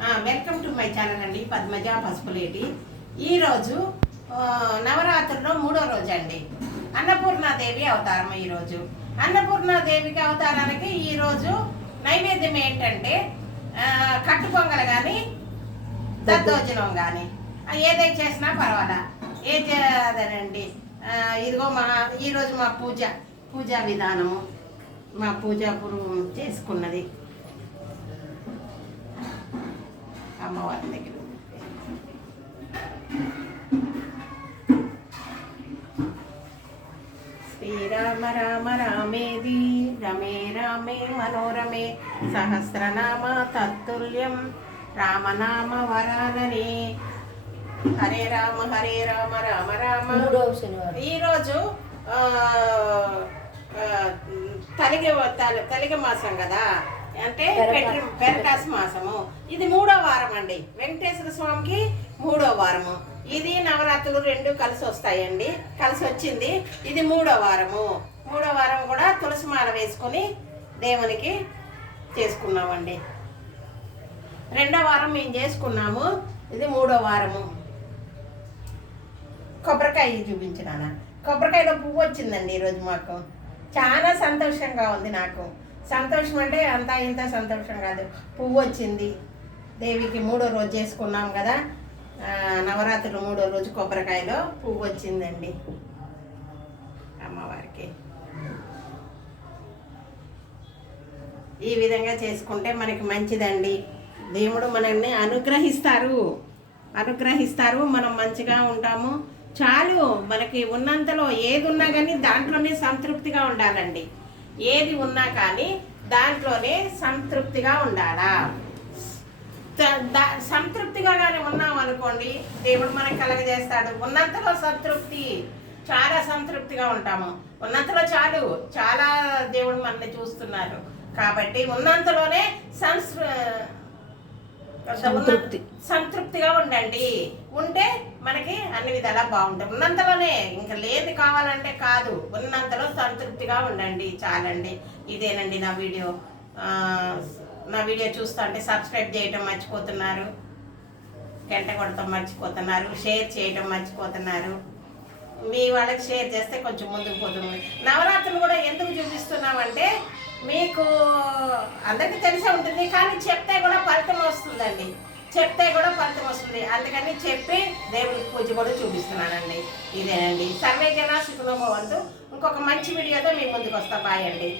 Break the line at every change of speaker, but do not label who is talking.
Welcome to my channel అండి పద్మజ పసుపులేటి ఈరోజు నవరాత్రుల్లో మూడో రోజు అండి అన్నపూర్ణాదేవి అవతారం ఈరోజు అన్నపూర్ణాదేవికి అవతారానికి ఈరోజు నైవేద్యం ఏంటంటే కట్టుకొంగలు కట్టు కానీ దద్దోజనం కానీ ఏదైతే చేసినా పర్వాలా. ఏ చేదనండి ఇదిగో మా ఈరోజు మా పూజ పూజా విధానము మా పూజ పురుగు చేసుకున్నది. అమ్మవారి దగ్గర శ్రీరామ రామ రామేది రమే రామే మనోరమే సహస్రనామ తత్తుల్యం రామనామ వరాననే. హరే రామ హరే రామ రామ రామ.
మూడవ
ఈరోజు తలిగ తల- తలిగ మాసం కదా? అంటే పెరటాస్. మాసము. ఇది మూడో వారం అండి వెంకటేశ్వర స్వామికి మూడో వారము. ఇది నవరాత్రులు రెండు కలిసి వస్తాయండి. కలిసి వచ్చింది. ఇది మూడో వారము. మూడో వారం కూడా తులసి మాల వేసుకొని దేవునికి చేసుకున్నామండి. రెండో వారం మేము చేసుకున్నాము. ఇది మూడో వారము. కొబ్బరికాయ చూపించినాన? కొబ్బరికాయలో పువ్వు వచ్చిందండి ఈరోజు మాకు. చాలా సంతోషంగా ఉంది నాకు. సంతోషం అంటే అంతా ఇంత సంతోషం కాదు. పువ్వు వచ్చింది. దేవికి మూడో రోజు చేసుకున్నాం కదా. నవరాత్రులు మూడో రోజు కొబ్బరికాయలో పువ్వు వచ్చిందండి. అమ్మవారికి. ఈ విధంగా చేసుకుంటే మనకి మంచిదండి. దేవుడు మనల్ని అనుగ్రహిస్తారు. అనుగ్రహిస్తారు. మనం మంచిగా ఉంటాము. చాలు మనకి ఉన్నంతలో ఏది ఉన్నా కానీ దాంట్లోనే సంతృప్తిగా ఉండాలండి. ఏది ఉన్నా కానీ దాంట్లోనే సంతృప్తిగా ఉండాలా? సంతృప్తిగా కానీ ఉన్నాం అనుకోండి దేవుడు మనకి కలగజేస్తాడు. ఉన్నంతలో సంతృప్తి చాలా సంతృప్తిగా ఉంటాము. ఉన్నంతలో చాలు చాలా దేవుడు మనల్ని చూస్తున్నారు. కాబట్టి ఉన్నంతలోనే సంస్కృ
సంతృప్తి.
సంతృప్తిగా ఉండండి. ఉంటే మనకి అన్ని విధాలా బాగుంటాయి. ఉన్నంతలోనే ఇంకా లేది కావాలంటే కాదు. ఉన్నంతలో సంతృప్తిగా ఉండండి. చాలండి. ఇదేనండి నా వీడియో. ఆ, నా వీడియో చూస్తా సబ్స్క్రైబ్ చేయటం మర్చిపోతున్నారు. గంట కొడతాం మర్చిపోతున్నారు. షేర్ చేయటం మర్చిపోతున్నారు. మీ వాళ్ళకి షేర్ చేస్తే కొంచెం ముందుకు పోతుంది. నవరాత్రులు కూడా ఎందుకు చూపిస్తున్నామంటే మీకు అందరికీ తెలిసే ఉంటుంది కానీ చెప్తే కూడా ఫలితం వస్తుందండి. చెప్తే కూడా ఫలితం వస్తుంది. అందుకని చెప్పి దేవుడికి పూజ కూడా చూపిస్తున్నానండి. ఇదేనండి. సర్వేకైనా సుఖనోభవంతు ఇంకొక మంచి వీడియోతో మీ ముందుకు వస్తా. బాయ్ అండి.